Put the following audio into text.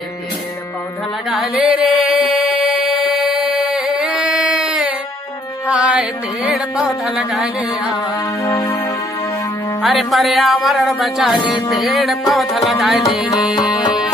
पेड़ पौधा लगा ले रे, हाय पेड़ पौधा लगा ले। अरे पर्यावरण बचा ले, पेड़ पौधा लगा ले रे।